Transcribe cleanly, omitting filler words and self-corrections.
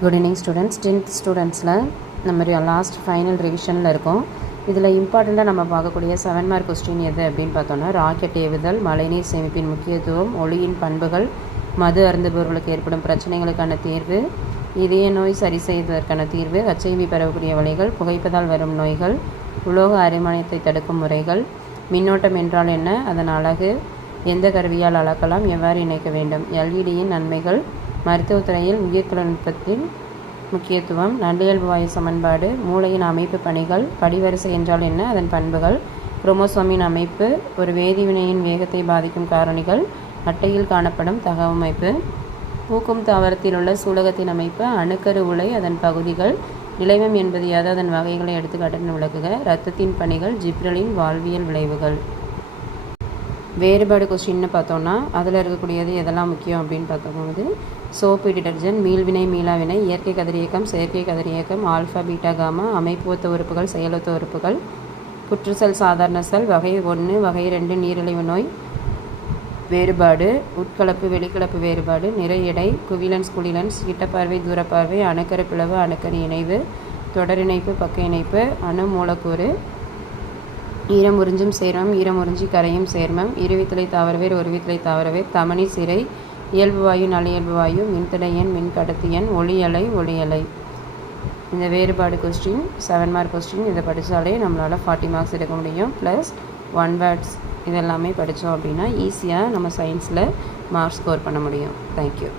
Good evening students. 10th ஸ்டூடெண்ட்ஸில் நம்ம last final ரிவிஷனில் இருக்கோம். இதில் இம்பார்ட்டண்ட்டாக நம்ம பார்க்கக்கூடிய 7 மார்க் கொஸ்டின் எது அப்படின்னு பார்த்தோன்னா, ராக்கெட் ஏவுதல், மழைநீர் சேமிப்பின் முக்கியத்துவம், ஒளியின் பண்புகள், மது அருந்துபவர்களுக்கு ஏற்படும் பிரச்சனைகளுக்கான தீர்வு, இதய நோய் சரி செய்வதற்கான தீர்வு, HIV பரவக்கூடிய வழிகள், புகைப்பதால் வரும் நோய்கள், உலோக அரிமானத்தை தடுக்கும் முறைகள், மின்னோட்டம் என்றால் என்ன, அதன் அழகு, எந்த கருவியால் அளக்கலாம், எவ்வாறு இணைக்க வேண்டும், LEDயின் நன்மைகள், மருத்துவத்துறையில் உயிர் தொழில்நுட்பத்தின் முக்கியத்துவம், நல்லியல்பு வாயு சமன்பாடு, மூளையின் அமைப்பு பணிகள், படிவரிசை என்றால் என்ன, அதன் பண்புகள், குரோமோசோமின் அமைப்பு, ஒரு வேதிவினையின் வேகத்தை பாதிக்கும் காரணிகள், அட்டையில் காணப்படும் தகவமைப்பு, பூக்கும் தாவரத்தில் உள்ள சூலகத்தின் அமைப்பு, அணுக்கரு உலை, அதன் பகுதிகள், நிலைமம் என்பது யாது, அதன் வகைகளை எடுத்துக்காட்டுன்னு விளக்குக, இரத்தத்தின் பணிகள், ஜிப்ரலின் வாழ்வியல் விளைவுகள். வேறுபாடு கொஸ்டின்னு பார்த்தோன்னா, அதில் இருக்கக்கூடியது எதெல்லாம் முக்கியம் அப்படின்னு பார்க்கும்போது, சோப்பு டிடர்ஜென்ட், மீள்வினை மீளாவினை, இயற்கை கதிரியக்கம், செயற்கை கதிரியக்கம், ஆல்ஃபா பீட்டா காமா, அமைப்பு உறுப்புகள், செயலொத்த உறுப்புகள், புற்றுசல், சாதாரண செல், வகை 1 வகை 2 நீரிழிவு நோய் வேறுபாடு, உட்கலப்பு வெளிக்கலப்பு வேறுபாடு, நிறை எடை, குவிலன்ஸ் குளிலன்ஸ், கிட்டப்பார்வை தூரப்பார்வை, அணுக்கரு பிளவு அணுக்கரு இணைவு, தொடர் இணைப்பு பக்க இணைப்பு, அணு மூலக்கூறு, ஈரம் உறிஞ்சும் சேர்மம், ஈரம் உறிஞ்சி கரையும் சேர்மம், இருவித்தலை தாவரவேர் ஒருவித்தலை தாவரவேர், தமனி சிறை, இயல்பு வாயு நல்லியல்பு வாயு, மின்தடை எண் மின்கடத்தி எண், ஒளி அலை ஒளி அலை. இந்த வேறுபாடு கொஸ்டின் 7 மார்க் கொஸ்டின். இதை படித்தாலே நம்மளால் 40 மார்க்ஸ் எடுக்க முடியும். ப்ளஸ் 1 வேர்ட்ஸ் இதெல்லாமே படித்தோம் அப்படின்னா ஈஸியாக நம்ம சயின்ஸில் மார்க் ஸ்கோர் பண்ண முடியும். தேங்க்யூ.